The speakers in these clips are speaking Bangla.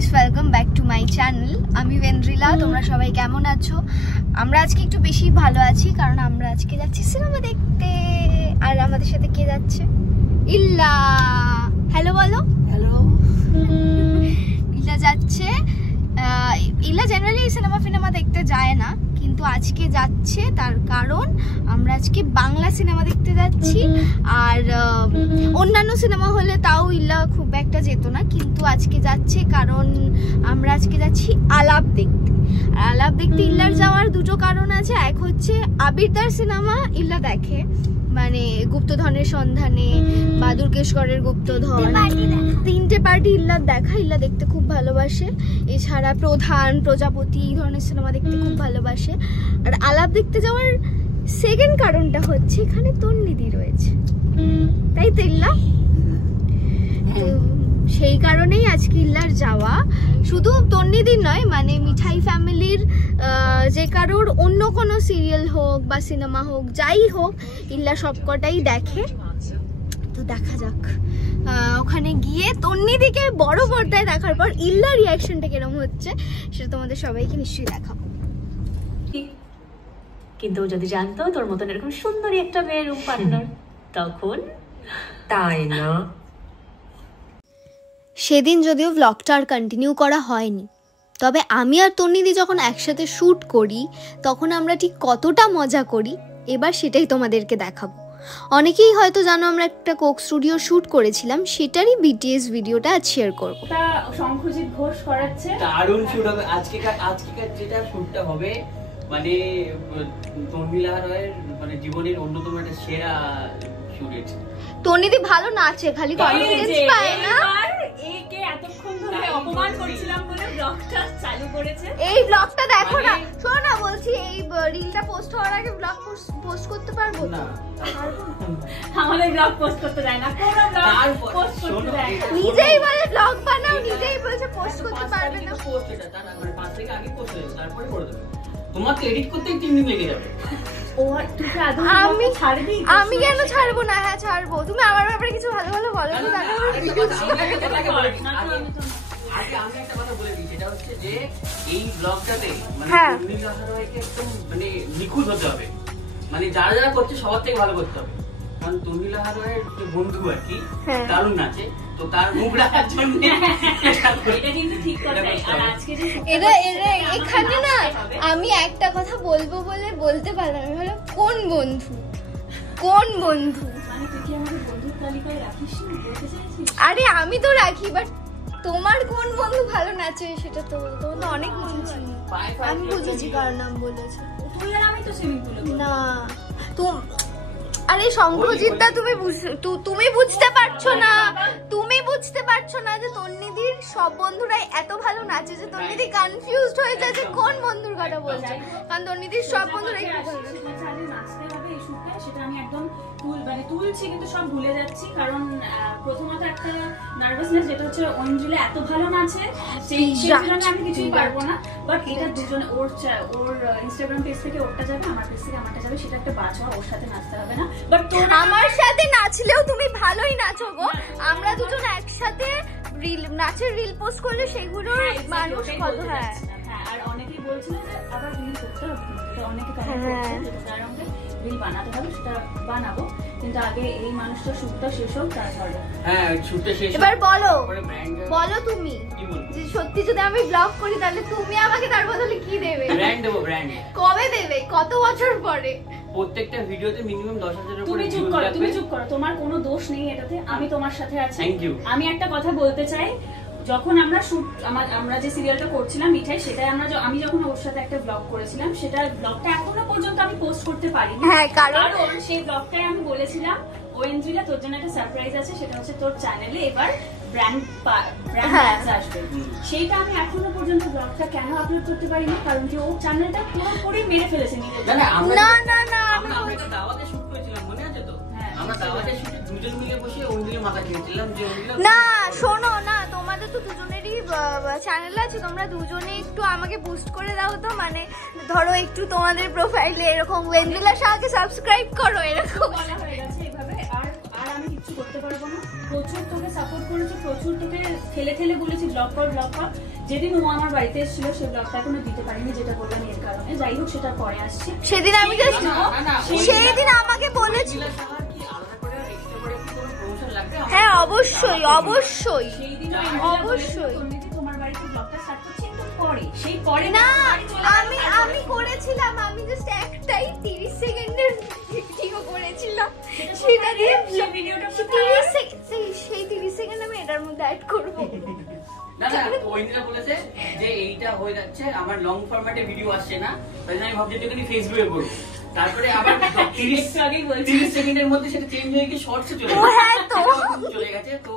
Guys, welcome back to my channel. আমি ওয়েন্দ্রিলা। তোমরা সবাই কেমন আছো? আমরা আজকে একটু বেশি ভালো আছি, কারণ আমরা আজকে যাচ্ছি সিনেমা দেখতে। আর আমাদের সাথে কে যাচ্ছে? ইল্লা। হ্যালো বলো। হ্যালো। ইল্লা যাচ্ছে। ইল্লা জেনারেলি সিনেমা দেখতে যায় না, কিন্তু আজকে যাচ্ছে। তার কারণ আমরা আজকে বাংলা সিনেমা দেখতে যাচ্ছি। আর অন্যান্য সিনেমা হলে তাও ইল্লা খুব একটা যেত না, কিন্তু আজকে যাচ্ছে কারণ আমরা আজকে যাচ্ছি আলাপ দেখতে। আর আলাপ দেখতে ইল্লার যাওয়ার দুটো কারণ আছে। এক হচ্ছে আবিরদার সিনেমা ইল্লা দেখে, মানে গুপ্তধনের সন্ধানে বা দুর্গেশগড়ের গুপ্তধন, তিনটে পার্টি ইল্লার দেখা। ইল্লা দেখতে খুব ভালোবাসে। এছাড়া প্রধান, প্রজাপতি এই ধরনের সিনেমা দেখতে খুব ভালোবাসে। আর আলাপ দেখতে যাওয়ার সেকেন্ড কারণটা হচ্ছে এখানে তন্নিদি রয়েছে, তাই তো ইল্লা? তো সেই কারণেই আজকে ইল্লার যাওয়া। শুধু তন্নিদির নয়, মানে মিঠাই ফ্যামিলির যে কারোর অন্য কোনো সিরিয়াল হোক বা সিনেমা হোক, যাই হোক, ইল্লা সবকটাই দেখে। তো দেখা যাক ওখানে গিয়ে তন্নিদিকে বড় পর্দায় দেখার পর ইল্লার রিয়াকশনটা কিরকম হচ্ছে, সেটা তোমাদের সবাইকে নিশ্চয়ই দেখাবো। কিন্তু যদি জানতো তোর মতন এরকম সুন্দরী একটা মেয়ের রূপ পার্টনার, তখন তাই না? সেদিন যদিও ব্লগটা আর কন্টিনিউ করা হয়নি, তবে আমি আর তন্নিদি যখন একসাথে শ্যুট করি তখন আমরা ঠিক কতটা মজা করি এবার সেটাই তোমাদেরকে দেখাবো। অনেকেই হয়তো জানো আমরা একটা কোক স্টুডিও শ্যুট করেছিলাম, সেটারই বিটিএস ভিডিওটা আজ শেয়ার করব। তা শঙ্খজিৎ ঘোষ করাচ্ছে, দারুণ শ্যুট হবে আজকেকার যেটা শ্যুটটা হবে, মানে তন্নিলা রয়ের মানে জীবনের অন্যতম একটা সেরা শ্যুট। তন্নিদি ভালো নাচে, খালি কনফিডেন্স পায় না। একে এতক্ষণ ধরে অপমান করছিলাম বলে ব্লগটা চালু করেছে। এই ব্লগটা দেখো না, শোনো না, বলছি এই রিলটা পোস্ট হওয়ার আগে ব্লগ পোস্ট করতে পারবো না? আমাদের ব্লগ পোস্ট করতে যায় না, কোনো ব্লগ পোস্ট করতে যায় না। নিজেই বলে ব্লগ বানাও, নিজেই বলছে পোস্ট করতে পারবে না। পোস্ট এটা তার মানে 5 থেকে আগে পোস্ট হয়ে যাবে, তারপরে করে দেবে। তোমাকে এডিট করতে 3 দিন লেগে যাবে। আমি কেন ছাড়বো না? হ্যাঁ ছাড়বো। তুমি আমার ব্যাপারে কিছু ভালো ভালো বলো। আগে আমি একটা কথা বলে দিই, সেটা হচ্ছে যে এই ব্লগটাতে মানে তন্নিলা রয়কে একদম মানে নিখুঁত হতে হবে, মানে যারা যারা করছে সবার থেকে ভালো করতে হবে। কারণ তন্নিলা রয়ের যে বন্ধু আর কি দারুণ নাচে, তো তার মুখ রাখার জন্য এটা কিন্তু ঠিক কথা। আর আজকে যে এখানে না আমি একটা কথা বলবো বলে বলতে পারলাম না, হলো কোন বন্ধু, কোন বন্ধু? মানে তুই কি আমাদের বন্ধুর তালিকায় রাখিস না? বলতে চাইছিস? আরে আমি তো রাখি, বাট তোমার কোন বন্ধু ভালো নাচে সেটা তো তোমার তো অনেক বন্ধু চিনি। আমি বুঝেছি কার নাম বলেছে। তুই আর আমি তো সুইমিং পুলে না আরে শঙ্খজিৎদা, তুমি বুঝতে পারছো না, তুমি বুঝতে পারছো না যে তন্নিদির সব বন্ধুরাই এত ভালো নাচে যে তন্নিদি কনফিউজড হয়ে যায় যে কোন বন্ধুর কথা বলছে। কারণ তন্নিদির সব বন্ধুরাই নাচতে হবে এই শুটে, সেটা আমি একদম তুলছি কিন্তু সব ভুলে যাচ্ছি। কারণ প্রথমত একটা নার্ভাসনেস, যেটা হচ্ছে অঞ্জলি এত ভালো নাচে, সেই কারণে আমি কিছুই পারবো না। বাট এটা দুজনে, ওর ইনস্টাগ্রাম পেজ থেকে ওরটা যাবে, আমার পেজ থেকে আমারটা যাবে, সেটা একটা বাঁচা, ওর সাথে নাচতে হবে না। বাট আমার সাথে নাচলেও তুমি ভালোই নাচো গো। আমরা দুজন একসাথে নাচের রিল পোস্ট করলে সেগুলো মানুষ কত। হ্যাঁ, আর অনেকেই বলছিল যে আবার রিল করতে হবে, অনেকে কমেন্ট করছে যে তার আমাকে রিল বানাতে হবে, সেটা বানাবো, কিন্তু আগে এই মানুষটার শুটটা শেষ হোক, তারপরে। হ্যাঁ, শুটটা শেষ। এবার বলো তুমি যে সত্যি যদি আমি ব্লগ করি তাহলে তুমি আমাকে তার বদলে কি দেবে? ব্র্যান্ড দেবো। ব্র্যান্ড কবে দেবে? কত বছর পরে? প্রত্যেকটা ভিডিওতে মিনিমাম 10,000 তুমি চুপ করো, তোমার কোনো দোষ নেই এটাতে, আমি তোমার সাথে আছি। Thank you. আমি একটা কথা বলতে চাই, যখন আমরা যে সিরিয়ালটা করছিলাম মিঠাই, সেটাই আমি যখন ওর সাথে একটা ব্লগ করেছিলাম, সেটা ব্লগটা এখনো পর্যন্ত আমি পোস্ট করতে পারিনি। হ্যাঁ, কারণ সেই ব্লগটাই আমি বলেছিলাম ওয়েন্দ্রিলা তোর জন্য একটা সারপ্রাইজ আছে, সেটা হচ্ছে তোর চ্যানেলে এবার ব্র্যান্ড আসবে। সেইটা আমি এখনো পর্যন্ত ব্লগটা কেন আপলোড করতে পারিনি, কারণ যে ওর চ্যানেলটা পুরোপুরি মেরে ফেলেছে। আমরা একটা দাওয়াতে শুট করেছিলাম, মনে আছে তো? আমরা দাওয়াতে শুটে দুজন মিলে বসে অঞ্জলি মাথা খেয়েছিলাম যে না, শোনো না, তোমাদের তো দুজনেরই চ্যানেল আছে, তোমরা দুজনে একটু আমাকে বুস্ট করে দাও তো। মানে ধরো একটু তোমাদের প্রোফাইলে এরকম ওয়েন্দ্রিলা শাহকে সাবস্ক্রাইব করো, এরকম বলা হয়ে গেছে এভাবে। আর আমি কিছু করতে পারবো না। প্রচুর তোকে সাপোর্ট করেছি, প্রচুর তোকে ঠেলে বলেছি ব্লগ কর, যেদিন ও আমার বাড়িতে এসেছিল সেই ব্লগটা এখনো দিতে পারিনি, যেটা বললাম এর কারণে। যাই হোক, সেটা পরে আসছে। সেদিন আমি জাস্ট সেদিন আমাকে বলেছি, হ্যাঁ অবশ্যই অবশ্যই অবশ্যই তোমার বাড়িতে ব্লগটা স্টার্ট করছি একটু পরে, সেই পরে না আমি করেছিলাম, আমি জাস্ট একটাই 30 সেকেন্ডের ভিডিও করেছিলাম, সেটা দিয়ে ভিডিওটা সেই 30 সেকেন্ড আমি এটার মধ্যে অ্যাড করব। না না, ওইদিনা বলেছে যে এইটা হয়ে যাচ্ছে, আমার লং ফরম্যাটে ভিডিও আসছে না, তাই জন্য আমি ভাবছি এটাকে ফেসবুকে করব। তারপরে আবার 30 সেকেন্ডের মধ্যে সেটা চেঞ্জ হয়ে গিয়ে শর্টসে চলে গেছে। তো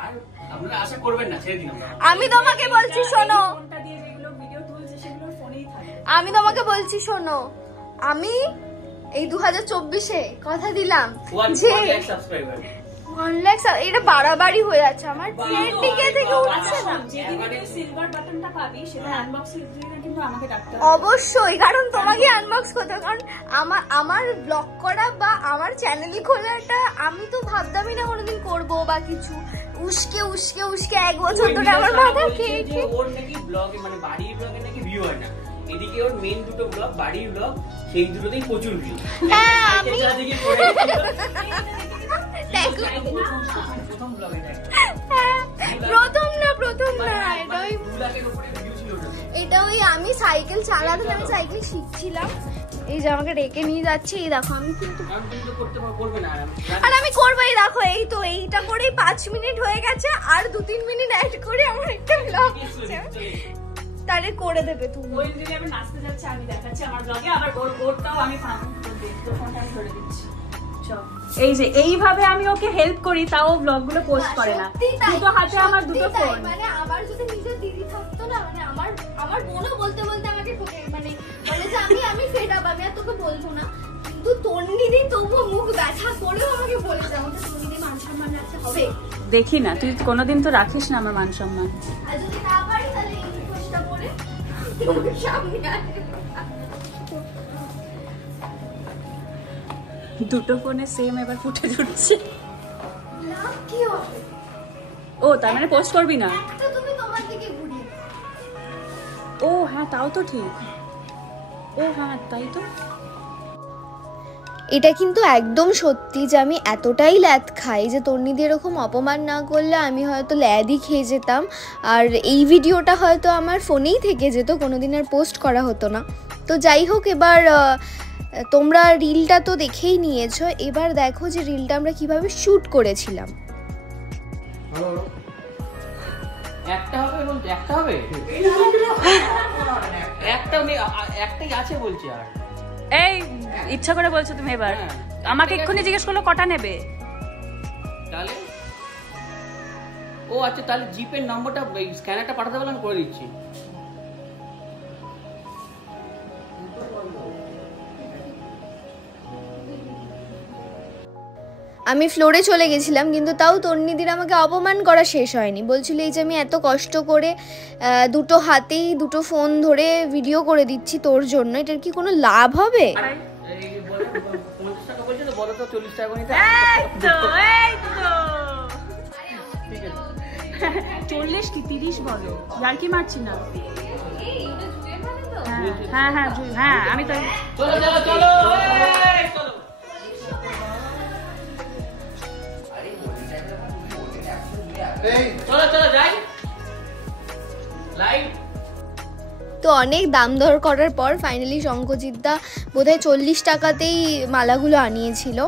আর আপনারা আশা করবেন না, ছেড়ে দিন। আমি তোমাকে বলছি শোনো, ফোনটা দিয়ে যেগুলো ভিডিও তুলছে সেগুলো ফোনেই থাকে। আমি তোমাকে বলছি শোনো, আমি এই 2024-এ কথা দিলাম যে 1 লাখ সাবস্ক্রাইবার, 1 লাখ, এটা বাড়াবাড়ি হয়ে যাচ্ছে, আমার ট্রেন্ডিংয়ে থেকে উঠছে না। যেদিন তুই সিলভার বাটনটা পাবি সেটা আনবক্সিং দিয়ে কিন্তু আমাকে ডাকতে হবে। অবশ্যই, কারণ তোমাকে আনবক্স করতে হবে, কারণ আমার ব্লগ করা বা আমার চ্যানেল খোলাটা আমি তো ভাবতামই না কোনোদিন করবো বা কিছু। উস্কে 1 বছর ধরে আমার মাথা খেয়ে ওর নাকি ব্লগে মানে বাড়ির ব্লগে নাকি ভিউ হয় না, এদিকে ওর মেইন দুটো ব্লগ, বাড়ির ব্লগ, সেই দুটোতেই প্রচুর ভিউ। হ্যাঁ আমি প্রথম না এটা ওই আমি সাইকেল চালাতে, আমি সাইকেল শিখছিলাম, এই যে আমাকে ডেকে নিয়ে যাচ্ছে, এই দেখো আমি কিন্তু আর আমি করবোই, দেখো এই তো এইটা করেই 5 মিনিট হয়ে গেছে, আর 2-3 মিনিট অ্যাড করে আমার একটা ব্লগ হচ্ছে, তাহলে করে দেবে তুমি। ওই দিকে আমি নাচতে যাচ্ছি, আমি দেখাচ্ছি আমার ব্লগে, আবার ওরটাও আমি ফোনটা ধরে দিচ্ছি। এই যে এইভাবে আমি ওকে হেল্প করি, তাও ব্লগ গুলো পোস্ট করে না। দুটো হাতে আমার দুটো ফোন, মানে আমার যদি নিজের দিদি থাকতো না, মানে আমার বোনও বলতে আমাকে মানে বলে যে আমি ফেড আপ, আমি আর তোকে বলবো না, কিন্তু তোর দিদি তবুও মুখ ব্যথা করেও আমাকে বলে যে আমাকে তোর দিদি মান সম্মান রাখতে হবে। দেখি না, তুই কোনোদিন তো রাখিস না আমার মান সম্মান। আর যদি না পারি তাহলে এই মুখোশটা পরে তোর সামনে আসবে। দুটো ফোনে সেম এবার ফুটে উঠছে। না কি হবে? ও তার মানে পোস্ট করবি না? একটা তুমি তোমার দিকে ঘুরিয়ে। ও হ্যাঁ, তাও তো ঠিক। ও হ্যাঁ, তাই তো। এটা কিন্তু একদম সত্যি যে আমি এতটাই ল্যাদ খাই যে তন্নিদি এরকম অপমান না করলে আমি হয়তো ল্যাদই খেয়ে যেতাম, আর এই ভিডিওটা হয়তো আমার ফোনেই থেকে যেত, কোনোদিন আর পোস্ট করা হতো না। তো যাই হোক, এবার তোমরা রিলটা তো দেখেই নিয়েছো, এবার দেখো যে রিলটা আমরা কিভাবে শ্যুট করেছিলাম। একটা হবে বলতে, একটা হবে, একটাই আছে বলছি। আর এই ইচ্ছা করে বলছো তুমি এবার? আমাকে এক্ষুনি জিজ্ঞেস করলো কটা নেবে, তাহলে ও আচ্ছা, তাহলে জিপের নম্বরটা স্ক্যানারটা পাঠাতে বলে আমি করে দিচ্ছি। আমি ফ্লোরে চলে গেছিলাম, কিন্তু তাও তন্নিদির আমাকে অপমান করা শেষ হয়নি, বলছিল এই যে আমি এত কষ্ট করে দুটো হাতেই দুটো ফোন ধরে ভিডিও করে দিচ্ছি তোর জন্য, এটার কি কোনো লাভ হবে? 40 কি 30 বলো, আর কি মারছি না। হ্যাঁ হ্যাঁ হ্যাঁ, আমি তো চলো চলো চলো চলো চলো যাই লাইভ। তো অনেক দাম দর করার পর ফাইনালি শঙ্কজিৎদা বোধহয় 40 টাকাতেই মালাগুলো আনিয়েছিল।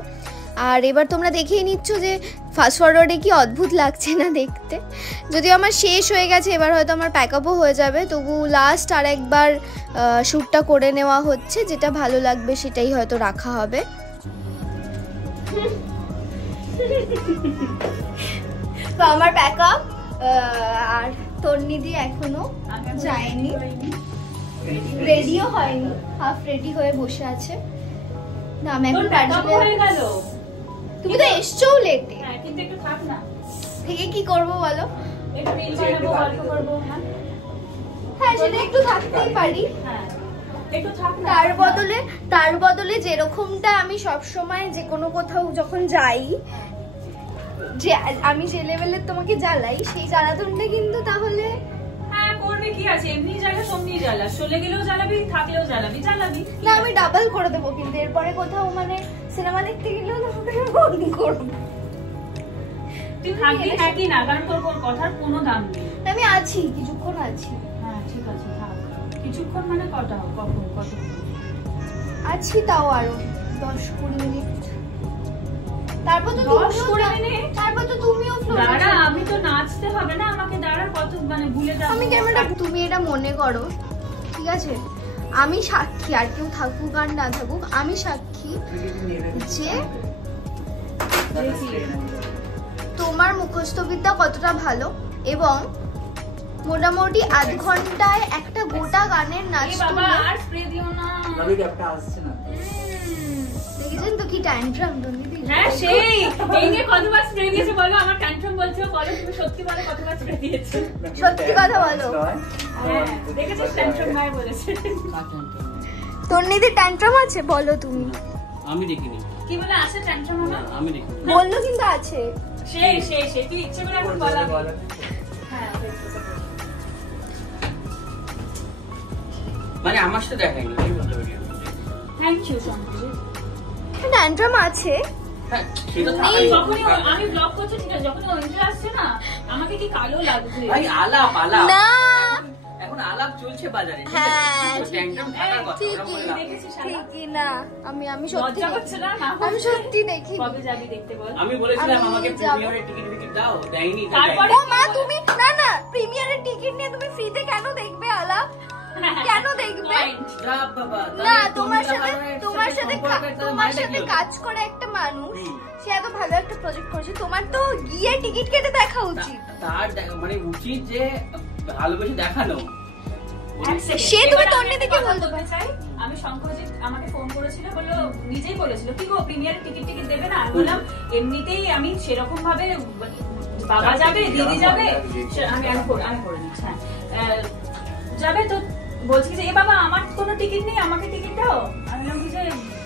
আর এবার তোমরা দেখেই নিচ্ছ যে ফাস্ট ফরওয়ার্ডে কি অদ্ভুত লাগছে না দেখতে। যদিও আমার শেষ হয়ে গেছে, এবার হয়তো আমার প্যাকআপও হয়ে যাবে, তবু লাস্ট আর একবার শ্যুটটা করে নেওয়া হচ্ছে, যেটা ভালো লাগবে সেটাই হয়তো রাখা হবে। তো আমার প্যাকআপ, আর তন্নিদি এখনো যায়নি, রেডিও হয়নি, হাফ রেডি হয়ে বসে আছে। না আমি এখন হয়ে গেল, তুমি তো এসছো লেটে। হ্যাঁ কিন্তু একটু থাক না, থেকে কি করব বলো? একটু রিল বানাবো, গল্প করব। হ্যাঁ সেটা একটু থাকতেই পারি, হ্যাঁ একটু থাক না। তার বদলে যেরকমটা আমি সব সময় যে কোনো কোথাও যখন যাই, যে আমি যে লেভেলের তোমাকে জ্বালাই, সেই জ্বালাতনটা কিন্তু তাহলে হ্যাঁ করবে কি আছে, এমনি জ্বালা সমনি জ্বালা, চলে গেলেও জ্বালাবি, থাকলেও জ্বালাবি। না আমি ডাবল করে দেবো, কিন্তু এরপরে কোথাও মানে সিনেমা দেখতে গেলেও ফোন করবো। তুই থাকবি থাকি না, কারণ তোর কথার কোনো দাম নেই। আমি আছি, কিছুক্ষণ আছি। হ্যাঁ ঠিক আছে, থাক। কিছুক্ষণ মানে কটা, কখন, কত আছি, তাও আরো 10-20 মিনিট। তারপর তো 10-20 মিনিট? তারপর তো তুমিও দাঁড়া, আমি তো নাচতে হবে না আমাকে, দাঁড়া কত মানে ভুলে যাবো। আমি ক্যামেরা, তুমি এটা মনে করো, ঠিক আছে? আমি সাক্ষী, আর কেউ থাকুক আর না থাকুক, আমি সাক্ষী যে তোমার মুখস্থ বিদ্যা কতটা ভালো, এবং মোটামুটি আধ ঘন্টায় একটা গোটা গানের নাচ তুলে। আর স্প্রে দিও না, দেখেছেন তো কি ট্যান্ট্রাম দিদি? হ্যাঁ সেই এই নিয়ে কতবার স্প্রে দিয়েছে বলো, আমার ট্যান্ট্রাম বলছো, বলো তুমি সত্যি বলো কতবার স্প্রে দিয়েছো, সত্যি কথা বলো। হ্যাঁ দেখেছিস ট্যান্ট্রাম মাই বলেছে। তোর নিদি ট্যান্ট্রাম আছে বলো তুমি? আমি দেখিনি। কি বলে আছে ট্যান্ট্রাম মামা? আমি দেখিনি। বললো কিন্তু আছে। সেই তুই ইচ্ছে করে এখন বলা। হ্যাঁ মানে আমার সাথে দেখাইনি। Thank you Sanjay. ট্যান্ট্রাম আছে। হ্যাঁ সেটা আমি ব্লগ করছি, ঠিক আছে, যখন অঞ্জলি আসছে না আমাকে কি কালো লাগছে। ভাই আলাপ না এখন আলাপ চলছে বাজারে। হ্যাঁ দেখেছিস ঠিকই না, আমি সত্যি লজ্জা করছে না? আমি সত্যি দেখি। কবে যাবি দেখতে বল? আমি বলেছিলাম আমি আমাকে যাবো। প্রিমিয়ারের টিকিট দাও, দেয়নি। তারপরে ও মা তুমি না প্রিমিয়ারের টিকিট নিয়ে তুমি ফ্রিতে কেন দেখবে আলাপ? কেন দেখবে? না তোমার সাথে কাজ করে একটা মানুষ, সে এত ভালো একটা প্রজেক্ট করেছে, তোমার তো গিয়ে টিকিট কেটে দেখা উচিত। তার মানে উচিত যে ভালোবেসে দেখানো। সে তুমি তন্নি থেকে বলতে পারো। আমি শঙ্করজিৎ আমাকে ফোন করেছিল, বললো নিজেই বলেছিল কি গো প্রিমিয়ারের টিকিট দেবে না? আমি বললাম এমনিতেই আমি সেরকম ভাবে বাবা যাবে, দিদি যাবে, আমি করে দিচ্ছি। হ্যাঁ যাবে তো, বলছি যে এ বাবা আমার কোনো টিকিট নেই, আমাকে টিকিট দাও। আমি বললাম যে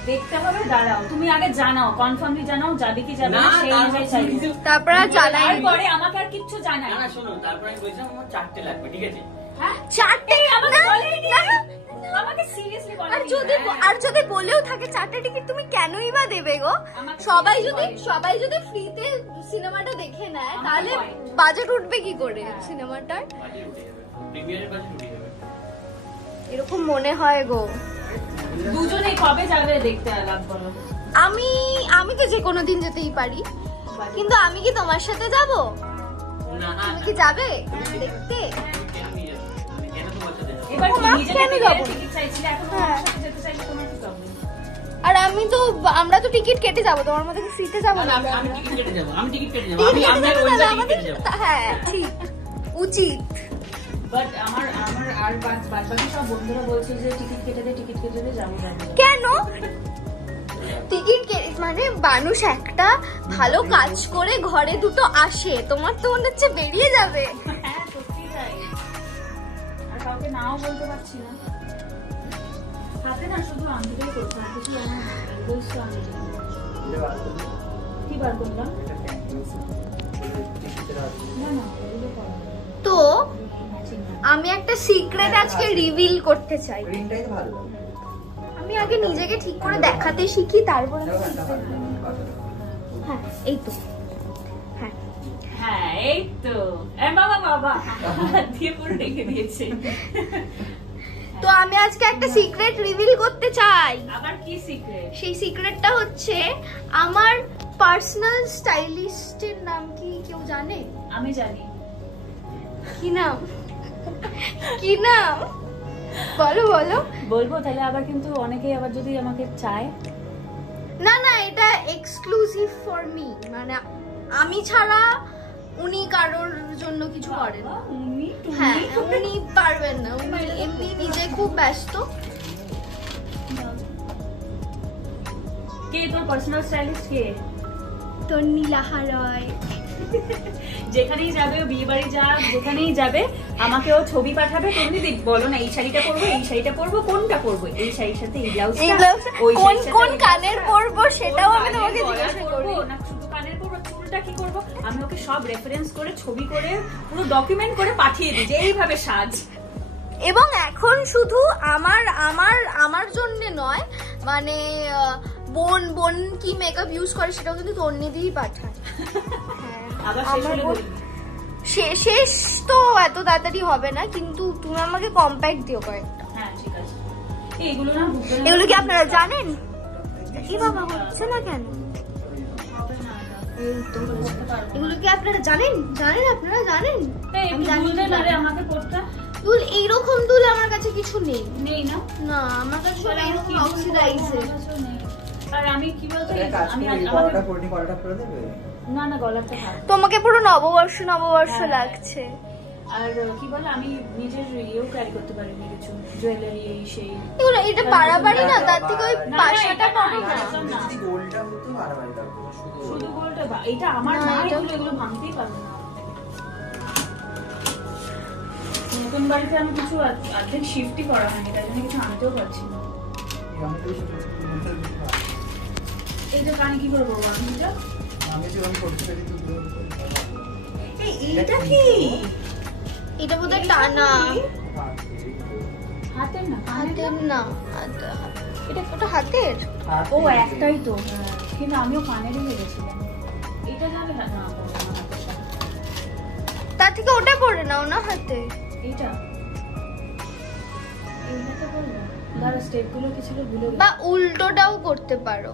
দেখতে হবে, দাঁড়াও তুমি আগে জানাও, কনফার্মলি জানাও যাবে কি যাবে না, সেই অনুযায়ী চাইবে। তারপরে জানাই পরে আমাকে আর কিচ্ছু জানাই না। শোনো, তারপরে আমি বলছিলাম আমার 4টে লাগবে, ঠিক আছে? হ্যাঁ 4টে আমাকে বলেনি, আমাকে সিরিয়াসলি বলেনি। আর যদি বলেও থাকে 4টে টিকিট তুমি কেনই বা দেবে গো? সবাই যদি ফ্রিতে সিনেমাটা দেখে নেয় তাহলে বাজেট উঠবে কি করে সিনেমাটার? বাজেট উঠে যাবে, প্রিমিয়ারের বাজেট উঠে যাবে। এরকম মনে হয় গো। দুজনে কবে যাবে দেখতে আলাপ বলো? আমি তো যে কোনো দিন যেতেই পারি, কিন্তু আমি কি তোমার সাথে যাব? তুমি কি যাবে দেখতে? কেন তোমার সাথে যাবো? এবার মা, নিজে কেন থেকে যাবো? টিকিট চাইছিলে, এখন হ্যাঁ। আমার সাথে যেতে চাইলে তোমার কি প্রবলেম? আর আমরা তো টিকিট কেটে যাবো, তোমার মধ্যে কি ফ্রিতে যাবো না? আমি টিকিট কেটে যাবো। টিকিট কেটে যাবো তাহলে টিকিট কেটে যাবো। হ্যাঁ ঠিক, উচিত। বাট আমার আর বাকি সব বন্ধুরা বলছে যে টিকিট কেটে দে যাবো। কেন টিকিট মানে মানুষ একটা ভালো কাজ করে ঘরে দুটো আসে, তোমার তো মনে হচ্ছে বেরিয়ে যাবে। হ্যাঁ সত্যি তাই, আর কাউকে নাও বলতে পারছি না। হাতে না শুধু আঙ্গুলেই করছে, আর কিছু আমার বলছো আমি কি বার করলাম না এগুলো করো। তো আমি একটা সিক্রেট আজকে রিভিল করতে চাই। আমি আগে নিজেকে ঠিক করে দেখাতে শিখি, তারপরে হ্যাঁ এই তো হ্যাঁ এই তো বাবা দিয়ে পুরো রেখে দিয়েছে। তো আমি আজকে একটা সিক্রেট রিভিল করতে চাই। আবার কি সিক্রেট? সেই সিক্রেটটা হচ্ছে আমার পার্সোনাল স্টাইলিস্টের নাম কি কেউ জানে? আমি জানি। কি নাম? কি নাম বলো বলবো তাহলে আবার, কিন্তু অনেকেই আবার যদি আমাকে চায়। না এটা এক্সক্লুসিভ ফর মি, মানে আমি ছাড়া উনি কারোর জন্য কিছু করেন। হ্যাঁ উনি পারবেন না, উনি এমনি নিজে খুব ব্যস্ত। কে তোর পার্সোনাল স্টাইলিস্ট? কে? তন্নি লাহা রয়। যেখানেই যাবে, বিয়ে বাড়ি যাক, যেখানেই যাবে আমাকে ও ছবি পাঠাবে, তুমি বলো না এই শাড়িটা পরবো, এই শাড়িটা পরবো, কোনটা পরবো, এই শাড়ির সাথে এই ব্লাউজটা, কোন কানের পরবো সেটাও আমি তোমাকে জিজ্ঞাসা করব। না শুধু কানের পরবো, চুল উল্টা কি করব, আমি ওকে সব রেফারেন্স করে ছবি করে পুরো ডকুমেন্ট করে পাঠিয়ে দিই যে এইভাবে সাজ। এবং এখন শুধু আমার জন্য নয়, মানে বোন কি মেকআপ ইউজ করে সেটাও কিন্তু তন্নিদিই পাঠায়। আবার শেষ হলে বলবি। শেষ তো এত তাড়াতাড়ি হবে না, কিন্তু তুমি আমাকে কম্প্যাক্ট দিও কয়েকটা। হ্যাঁ ঠিক আছে। এগুলো না এগুলো কি আপনারা জানেন? কি বাবা হচ্ছে না কেন? এগুলো কি আপনারা জানেন? আপনারা জানেন? আমাকে পড়তে দুল এইরকম দুল আমার কাছে কিছু নেই। নেই না? না আমার কাছে সব এরকম অক্সিডাইজের। আর আমি কি বলতে, আমি গলাটা করে দেবে? না গলাটা হাত। তোমাকে পুরো নববর্ষ লাগছে। আর কি বলে, আমি নিজের ইয়েও ক্যারি করতে পারি না কিছু, জুয়েলারি এই সেই। এগুলো এটা পাড়াবাড়ি না, তার থেকে ওই পাশাটা পাবো না। যদি গোলটা হতো বাড়াবাড়ি দাও, শুধু গোলটা এটা আমার না, এগুলো ভাঙতেই পারবো না। নতুন বাড়িতে আমি কিছু অর্ধেক শিফটই করা হয়নি, তাই জন্য কিছু আনতেও পারছি না। এই যে কানে কি করে বলবো আমি? এইটা কি? এটা বোধহয় টানা। হাতের না? হাতের না, এটা ওটা হাতের। ও একটাই তো, কিন্তু আমিও কানেরই ভেবেছিলাম। এটা যাবে না? তার থেকে ওটা পরে নাও না হাতে। এইটা তো বলবো, দাঁড়া স্টেপগুলো কি ছিল ভুলে গেছি। বা উল্টোটাও করতে পারো।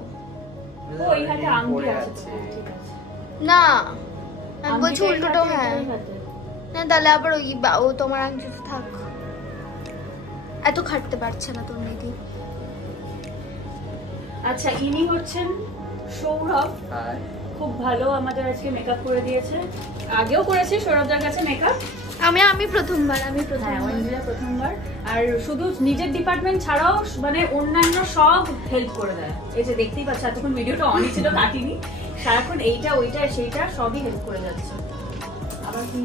ও এই হাতে আংটি আছে, ঠিক আছে। না আমি বলছি উল্টোটাও। হ্যাঁ না, তাহলে আবার ও তোমার আংটিতে থাক, এত খাটতে পারছে না তোর নিধি। আচ্ছা, ইনি হচ্ছেন সৌরভ। খুব ভালো আমাদের আজকে মেকআপ করে দিয়েছে, আগেও করেছি সৌরভদার কাছে মেকআপ। আমি প্রথমবার। ওইটা প্রথমবার। আর শুধু নিজের ডিপার্টমেন্ট ছাড়াও মানে অন্যান্য সব হেল্প করে দেয়। এই যে দেখতেই পাচ্ছ, এতক্ষণ ভিডিওটা অনই ছিল, কাটিনি, সারাক্ষণ এইটা ওইটা সেইটা সবই হেল্প করে যাচ্ছে। আবার কি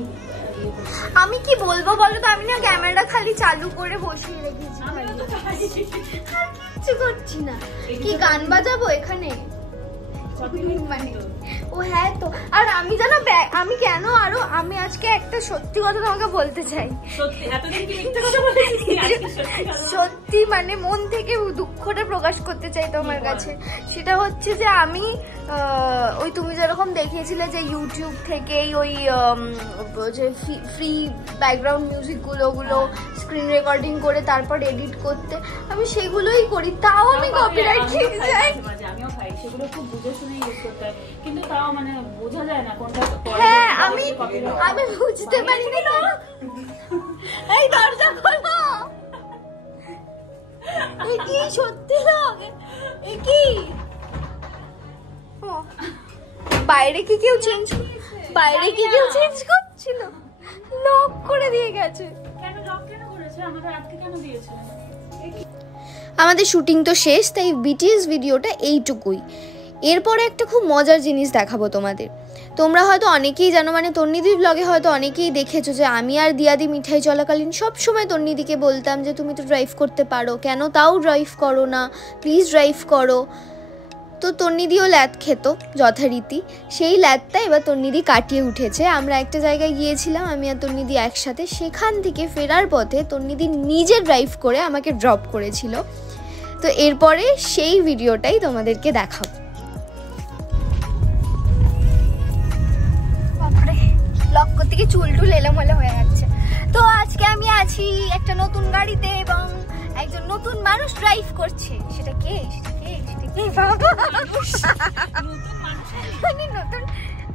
আমি কি বলবো বলো তো, আমি না ক্যামেরাটা খালি চালু করে বসিয়ে রেখেছি, কিচ্ছু করছি না। কি গান বাজাবো এখানে? মানে ও হ্যাঁ তো। আর আমি জানো আমি কেন আরো, আমি আজকে একটা সত্যি কথা তোমাকে বলতে চাই। সত্যি মানে মন থেকে দুঃখটা প্রকাশ করতে চাই তোমার কাছে। সেটা হচ্ছে যে আমি ওই তুমি যেরকম দেখিয়েছিলে যে ইউটিউব থেকেই ওই যে ফ্রি ব্যাকগ্রাউন্ড মিউজিক ওগুলো স্ক্রিন রেকর্ডিং করে তারপর এডিট করতে, আমি সেগুলোই করি, তাও আমি কপিরাইট খেয়ে যাই। আমিও খাই, সেগুলো খুব বুঝে শুনে ইউজ করতে হয়, কিন্তু তাও মানে বোঝা যায় না কোনটা। হ্যাঁ আমি বুঝতে পারি না। এই দরজা খোলো। এ কি সত্যি না? এ কি বাইরে কি কেউ চেঞ্জ করছিল? লক করে দিয়ে গেছে। কেন লক কেন করেছে? আমাদের আজকে কেন দিয়েছে? আমাদের শুটিং তো শেষ, তাই বিটিএস ভিডিওটা এইটুকুই। এরপরে একটা খুব মজার জিনিস দেখাবো তোমাদের। তোমরা হয়তো অনেকেই জানো, মানে তন্নিদির ব্লগে হয়তো অনেকেই দেখেছো যে আমি আর দিয়াদি মিঠাই চলাকালীন সবসময় তন্নিদিকে বলতাম যে তুমি তো ড্রাইভ করতে পারো, কেন তাও ড্রাইভ করো না, প্লিজ ড্রাইভ করো। তো তন্নিদিও ল্যাদ খেত যথারীতি, সেই ল্যাদটা এবার তন্নিদি কাটিয়ে উঠেছে। আমরা একটা জায়গায় গিয়েছিলাম আমি আর তন্নিদি একসাথে, সেখান থেকে ফেরার পথে তন্নিদি নিজে ড্রাইভ করে আমাকে ড্রপ করেছিল। তো এরপরে সেই ভিডিওটাই তোমাদেরকে দেখাবো। লক করতে গিয়ে চুল এলোমেলো হয়ে যাচ্ছে। তো আজকে আমি আছি একটা নতুন গাড়িতে এবং একজন নতুন মানুষ ড্রাইভ করছে। সেটা কে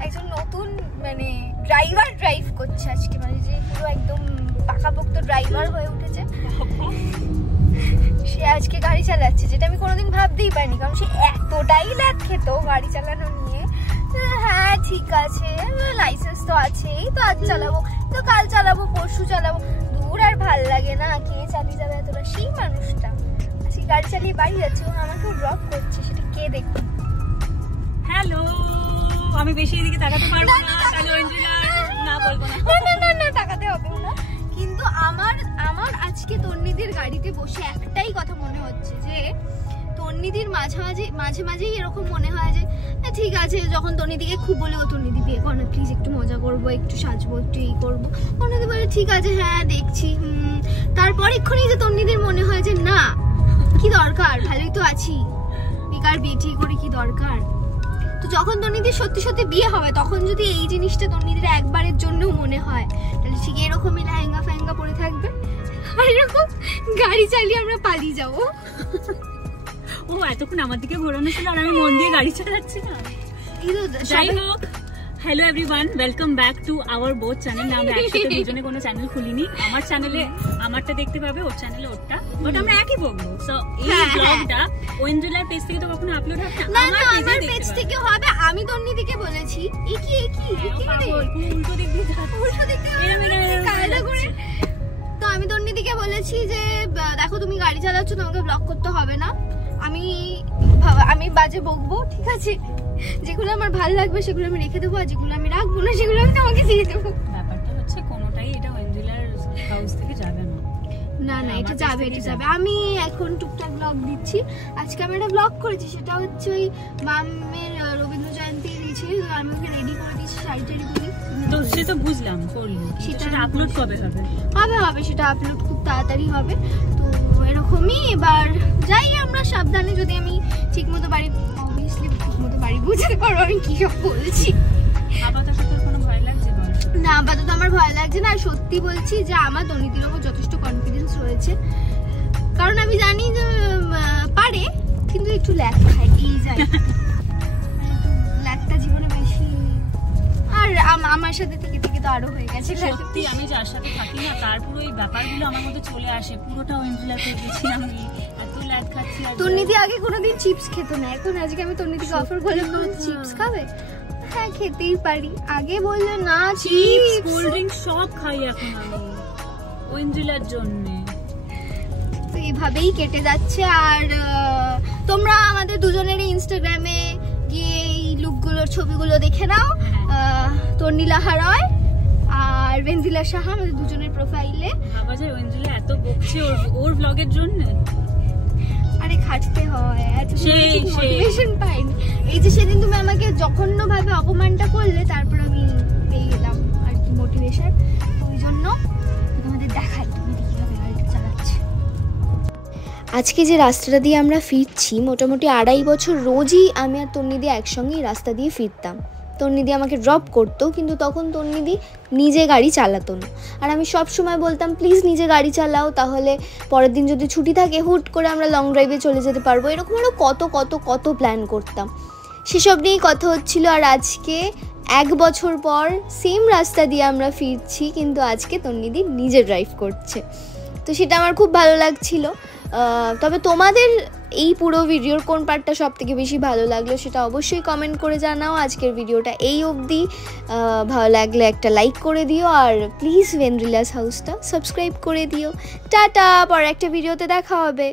একজন নতুন মানে ড্রাইভার ড্রাইভ করছে আজকে, মানে যে পুরো একদম পাকাপোক্ত ড্রাইভার হয়ে উঠেছে। সে আজকে গাড়ি চালাচ্ছে, যেটা আমি কোনোদিন ভাবতেই পারিনি, কারণ সে এতটাই ল্যাদ খেত গাড়ি চালানো নিয়ে। হ্যাঁ ঠিক আছে, লাইসেন্স তো আছেই, তো আজ চালাবো, তো কাল চালাবো, পরশু চালাবো, দূর আর ভাল লাগে না, কে চালিয়ে যাবে এতটা। সেই মানুষটা আজকে গাড়ি চালিয়ে বাড়ি যাচ্ছে এবং আমাকেও ড্রপ করছে। সেটা কে দেখুন। হ্যালো, আমি বেশি এদিকে তাকাতে পারবো না, তাহলে না বলবো না তাকাতে হবে না। কিন্তু আমার আজকে তন্নিদির গাড়িতে বসে একটাই কথা মনে হচ্ছে যে তন্নিদির মাঝে মাঝেই এরকম মনে হয় যে ঠিক আছে, যখন তন্নিদিকে খুব বলে ও তন্নিদি বিয়ে কর না প্লিজ, একটু মজা করবো, একটু সাজবো, একটু এই করবো, তন্নিদি বলে ঠিক আছে হ্যাঁ দেখছি। তারপর এক্ষুনি যে তন্নিদির মনে হয় যে না কি দরকার, ভালোই তো আছি, বেকার বিয়ে ঠিক করে কি দরকার। তো যখন তন্নিদির সত্যি সত্যি বিয়ে হবে তখন যদি এই জিনিসটা তন্নিদির একবারের জন্য মনে হয়, তাহলে ঠিক এরকমই লেহেঙ্গা ফেহেঙ্গা পরে থাকবে আর এরকম গাড়ি চালিয়ে আমরা পালিয়ে যাবো। ও এতক্ষণ আমার দিকে ঘোরানো ছিল আর আমি মন দিয়ে গাড়ি চালাচ্ছি না। যাই হোক, hello everyone, welcome back to our both channel. আমরা একসাথে দুজনে কোনো চ্যানেল খুলিনি, আমার চ্যানেলে আমারটা দেখতে পাবে, ওর চ্যানেলে ওরটা, বাট আমরা একই বলবো। সো এই ব্লগটা ওয়েন্দ্রিলার পেজ থেকে তো কখনো আপলোড হবে না, আমার পেজ থেকে হবে। আমি তন্নিদিকে বলেছি উল্টো দিক দিয়ে কায়দা করে, তো আমি তন্নিদিকে বলেছি যে দেখো তুমি গাড়ি চালাচ্ছ, তোমাকে ব্লগ করতে হবে না, আমি বাজে বকবো, ঠিক আছে, যেগুলো আমার ভালো লাগবে সেগুলো আমি রেখে দেবো, আর যেগুলো আমি রাখবো না সেগুলো আমি তোমাকে দিয়ে দেবো। ব্যাপারটা হচ্ছে কোনোটাই এটা ওয়েন্দ্রিলার হাউস থেকে যাবে না। না না, এটা যাবে, এটা যাবে। আমি এখন টুকটাক ব্লগ দিচ্ছি। আজকে আমি একটা ব্লগ করেছি, সেটা হচ্ছে ওই মামের রবীন্দ্র জয়ন্তী দিয়েছি, আমি ওকে রেডি করে দিয়েছি, শাড়ি টাড়ি করি। তো সে তো বুঝলাম, করলি, সেটা আপলোড কবে হবে? হবে, সেটা আপলোড খুব তাড়াতাড়ি হবে। তো এরকমই এবার যাই আমরা সাবধানে, যদি আমি ঠিক মতো বাড়ি বুঝতে পারবো আমি কি সব বলছি। আপাতত তোর কোনো ভয় লাগছে? না, আপাতত আমার ভয় লাগছে না। আর সত্যি বলছি যে আমার তন্নিদির ওপর যথেষ্ট কনফিডেন্স রয়েছে, কারণ আমি জানি যে পারে, কিন্তু একটু ল্যাক খায়, এই যায় ল্যাকটা জীবনে বেশি। আর আমার সাথে থেকে থেকে তো আরো হয়ে গেছে। সত্যি আমি যার সাথে থাকি না তার পুরো এই ব্যাপারগুলো আমার মধ্যে চলে আসে, পুরোটা ওয়েন্দ্রিলার পেয়ে গেছি আমি, এত ল্যাক খাচ্ছি। তন্নিদি আগে কোনোদিন চিপস খেত না, এখন আজকে আমি তন্নিদিকে অফার করলাম তুমি চিপস খাবে, হ্যাঁ খেতেই পারি। আগে বললে না, চিপস কোল্ড ড্রিঙ্ক সব খাই এখন আমি ওয়েন্দ্রিলার জন্য। তো এইভাবেই কেটে যাচ্ছে। আর তোমরা আমাদের দুজনের ইনস্টাগ্রামে গিয়ে এই লুকগুলোর ছবিগুলো দেখে নাও, তন্নিলাহা রয় আর ওয়েন্দ্রিলা সাহা আমাদের দুজনের প্রোফাইলে। বাবা যায় ওয়েন্দ্রিলা এত বকছে ওর ব্লগের জন্য। আরে খাটতে হয়, এত মোটিভেশন পাইনি। এই যে সেদিন তুমি আমাকে জঘন্যভাবে অপমানটা করলে, তারপর আমি পেয়ে গেলাম আর কি মোটিভেশন। ওই জন্য তোমাদের দেখাই তুমি কিভাবে গাড়িটা চালাচ্ছে। আজকে যে রাস্তাটা দিয়ে আমরা ফিরছি, মোটামুটি 2.5 বছর রোজই আমি আর তন্নিদি একসঙ্গেই রাস্তা দিয়ে ফিরতাম। তন্নিদি আমাকে ড্রপ করতো, কিন্তু তখন তন্নিদি নিজে গাড়ি চালাতো না। আর আমি সব সময় বলতাম প্লিজ নিজে গাড়ি চালাও, তাহলে পরের দিন যদি ছুটি থাকে হুট করে আমরা লং ড্রাইভে চলে যেতে পারবো। এরকম আরও কত প্ল্যান করতাম, সেসব নিয়েই কথা হচ্ছিল। আর আজকে 1 বছর পর সেম রাস্তা দিয়ে আমরা ফিরছি, কিন্তু আজকে তন্নিদি নিজে ড্রাইভ করছে, তো সেটা আমার খুব ভালো লাগছিল। তবে তোমাদের এই পুরো ভিডিওর কোন পার্টটা সব থেকে বেশি ভালো লাগলো সেটা অবশ্যই কমেন্ট করে জানাও। আজকের ভিডিওটা এই অবধি, ভালো লাগলে একটা লাইক করে দিও, আর প্লিজ ওয়েন্দ্রিলাস হাউসটা সাবস্ক্রাইব করে দিও। টাটা, পরে একটা ভিডিওতে দেখা হবে।